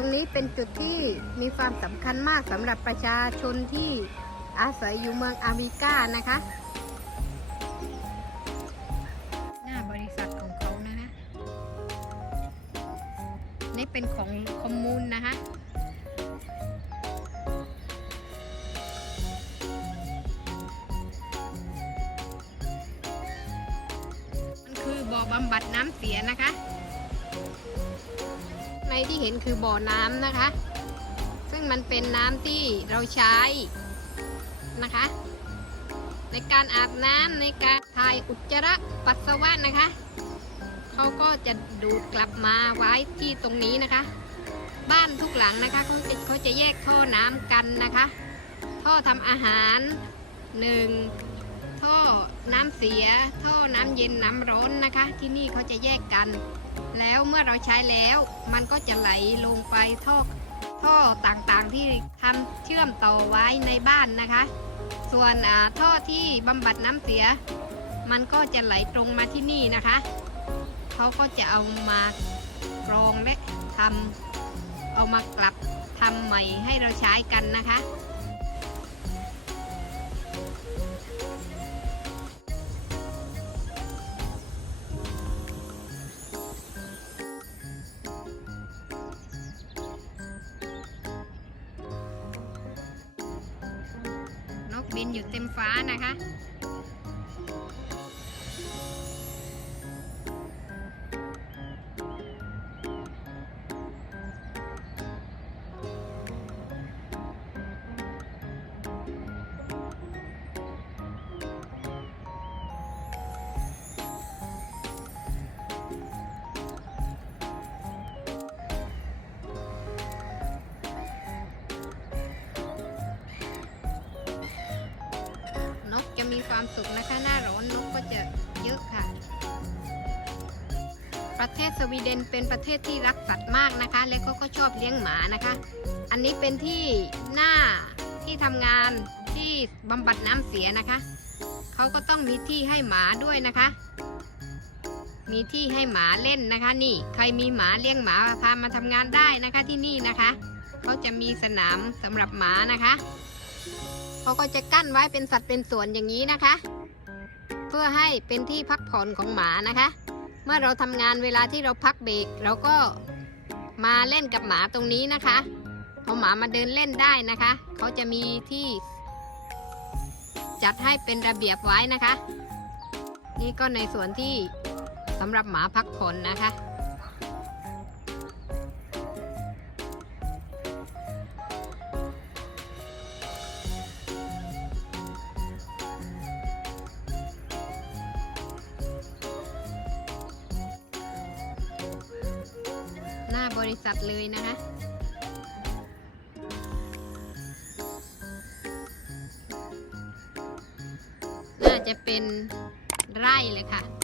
ตรงนี้เป็นจุดที่มีความสำคัญมากสำหรับประชาชนที่อาศัยอยู่เมืองอามิก้านะคะ หน้าบริษัทของเขานะคะ นี่เป็นของคอมมูนนะคะมันคือบ่อบำบัดน้ำเสียนะคะ ในที่เห็นคือบ่อน้ำนะคะ ซึ่งมันเป็นน้ำที่เราใช้นะคะ ในการอาบน้ำในการถ่ายอุจจาระปัสสาวะนะคะเขาก็จะดูดกลับมาไว้ที่ตรงนี้นะคะ บ้านทุกหลังนะคะเขาจะเขาจะแยกท่อน้ำกันนะคะ ท่อทำอาหารหนึ่ง น้ำเสียท่อน้ำเย็นน้ำร้อนนะคะ ที่นี่เขาจะแยกกัน แล้วเมื่อเราใช้แล้วมันก็จะไหลลงไปท่อท่อต่างๆที่ทำเชื่อมต่อไว้ในบ้านนะคะ ส่วนท่อที่บำบัดน้ำเสีย มันก็จะไหลตรงมาที่นี่นะคะเขาก็จะเอามากรองและทำเอามากลับทำใหม่ให้เราใช้กันนะคะ บินอยู่เต็มฟ้านะคะ ความสุขนะคะ หน้าร้อนนกก็จะเยอะค่ะ ประเทศสวีเดนเป็นประเทศที่รักสัตว์มากนะคะ และเขาก็ชอบเลี้ยงหมานะคะ อันนี้เป็นที่หน้าที่ทำงานที่บำบัดน้ำเสียนะคะเขาก็ต้องมีที่ให้หมาด้วยนะคะ มีที่ให้หมาเล่นนะคะ นี่ใครมีหมาเลี้ยงหมาพามาทำงานได้นะคะที่นี่นะคะเขาจะมีสนามสำหรับหมานะคะ เขาก็จะกั้นไว้เป็นสัดเป็นส่วนอย่างนี้นะคะ เพื่อให้เป็นที่พักผ่อนของหมานะคะ เมื่อเราทำงานเวลาที่เราพักเบรกเราก็มาเล่นกับหมาตรงนี้นะคะเอาหมามาเดินเล่นได้นะคะ เขาจะมีที่ จัดให้เป็นระเบียบไว้นะคะ นี่ก็ในส่วนที่สำหรับหมาพักผ่อนนะคะ หน้าบริษัทเลยนะคะน่าจะเป็นไร่เลยค่ะ